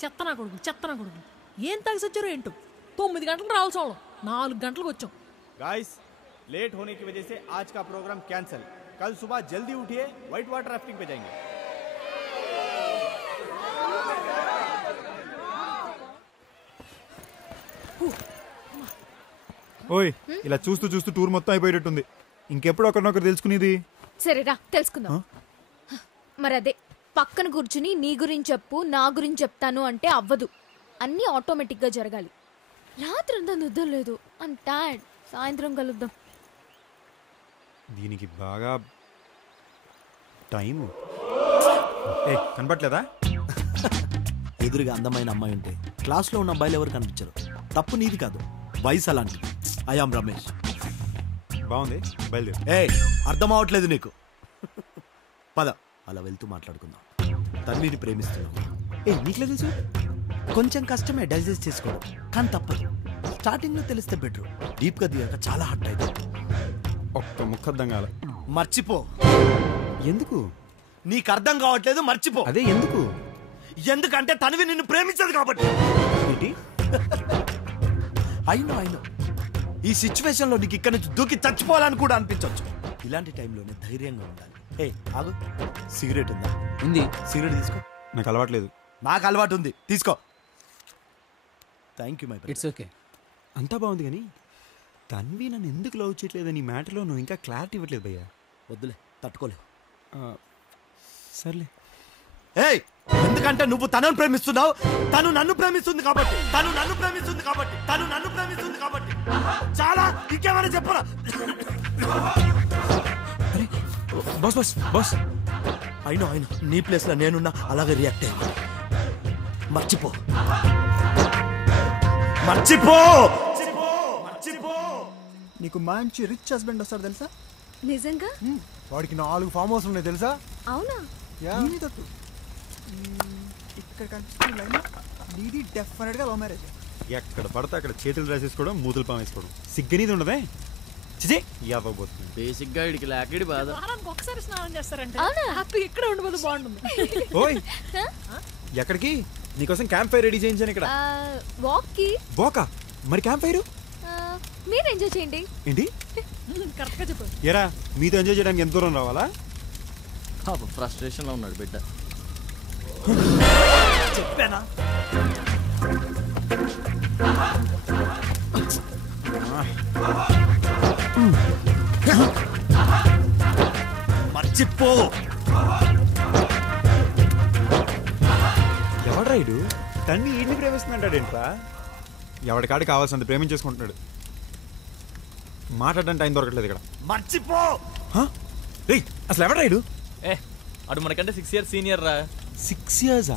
చెత్తనా కొడుకు ఏం తాగి వచ్చారో ఏంటో 9 గంటలకు రావాల్సి వాళ్ళం 4 గంటలకు వచ్చాం. गाइस लेट होने की वजह से आज का प्रोग्राम कैंसिल. कल सुबह जल्दी उठिए, व्हाइट वाटर राफ्टिंग पे जाएंगे. ఓయ్ ఇలా చూస్తూ చూస్తూ టూర్ మొత్తం అయిపోయేటట్టుంది. ఇంకెప్పుడు ఒకరినొకరు తెలుసుకునేది? సరేరా తెలుసుకుందాం. మరి అదే పక్కన కూర్చుని నీ గురించి చెప్పు నా గురించి చెప్తాను అంటే అవ్వదు. అన్నీ ఆటోమేటిక్గా జరగాలి. రాత్రి అంతా నిద్ర లేదు. I'm tired. సాయంత్రం కలుద్దాం. దీనికి బాగా టైము. ఏ కనపట్లేదా? ఎదురుగా అందమైన అమ్మాయి ఉంటే క్లాస్లో ఉన్న అబ్బాయిలు ఎవరు కనిపించరు. తప్పు నీది కాదు, వయసు అలాంటిది. ఐఆమ్ రమేష్. బాగుంది, బయలుదేరు. ఏ అర్థం అవట్లేదు నీకు. పద అలా వెళ్తూ మాట్లాడుకుందాం. తన్విని ప్రేమిస్తున్నావు. ఏ నీకులే తెలుసు. కొంచెం కష్టమే డైజెస్ట్ చేసుకోవడం, కానీ తప్పదు. స్టార్టింగ్ లో తెలిస్తే బెటర్. డీప్ గా దిగాక చాలా హార్ట్ అయితే ఒక్క ముఖద్దం కాల. మర్చిపో. ఎందుకు? నీకు అర్థం కావట్లేదు, మర్చిపో. అదే ఎందుకు? ఎందుకంటే తన్వి నిన్ను ప్రేమించదు కాబట్టి. ఏంటి? అయినో ఈ సిచ్యువేషన్ లో నీకు ఇక్కడ నుంచి దూకి చచ్చిపోవాలని కూడా అనిపించవచ్చు. ఇలాంటి టైంలోనే ధైర్యంగా ఉండాలి. ఏ ఆగు, సిగరెట్ ఉందా? ఉంది. సిగరెట్ తీసుకో. నాకు అలవాట్లేదు. నాకు అలవాటు ఉంది, తీసుకో. Thank you my friend. It's okay. అంతా బాగుంది కానీ తన్వి నన్ను ఎందుకు లవ్ చేయట్లేదని ఈ మ్యాటర్లో నువ్వు ఇంకా క్లారిటీ ఇవ్వట్లేదు భయ్యా. వద్దులే, తట్టుకోలేవు. సర్లే. ఏయ్ ఎందుకంటే నువ్వు తనను ప్రేమిస్తున్నావు, తను నన్ను ప్రేమిస్తుంది కాబట్టి. చాలా ఇంకేమైనా చెప్పరా? అరే బాస్ బాస్ బాస్, అయినో నీ ప్లేస్ లో నేనున్నా అలాగే రియాక్ట్ అయ్యా. మర్చిపో. నీకు మంచి రిచ్ హస్బెండ్ వస్తాడు తెలుసా? నిజంగా? వాడికి 4 ఫామ్ హౌస్ ఉన్నాయి తెలుసా? అవునా? ఇక్కడ కనిపిస్తున్న లైన్ నీది డెఫినెట్ గా లవ్ మ్యారేజ్. ఎక్కడ పడితే అక్కడ చేతులు రాసేసుకోవడం, మూతులు పామేసుకోవడం. సిగ్గనీది ఉండదే. చిచి యాదవబోతుంది. బేసిక్ గా ఇడికి లాకిడి బాధ. వారానికి ఒకసారి స్నానం చేస్తారంటే అవునా? హ్యాపీగా ఇక్కడ ఉండిపోతే బాగుంటుంది. ఓయ్ ఎక్కడికి? నీకోసం క్యాంప్ ఫైర్ రెడీ చేయించాను ఇక్కడ. వాక్ కి. వాకా? మరి క్యాంప్ ఫైర్ మీరు ఎంజాయ్ చేయండి. ఏంటి? కరెక్ట్ గా చెప్పు. ఎరా మీతో ఎంజాయ్ చేయడానికి ఎంత దూరం రావాలా? ఫ్రస్ట్రేషన్ లో ఉన్నాడు బిడ్డ. చెప్పానా? మర్చిపో. ఎవడ్రైడు? తన్ని ఈడ్ని ప్రేమిస్తున్నాడేంట్రా? ఎవడికాడి కావాల్సినంత ప్రేమించేసుకుంటున్నాడు. మాట్లాడడానికి టైం దొరకట్లేదు ఇక్కడ. మర్చిపో. అసలు ఎవడ్రైడు? అడు మనకంటే 6 years సీనియర్ రా. 6 years?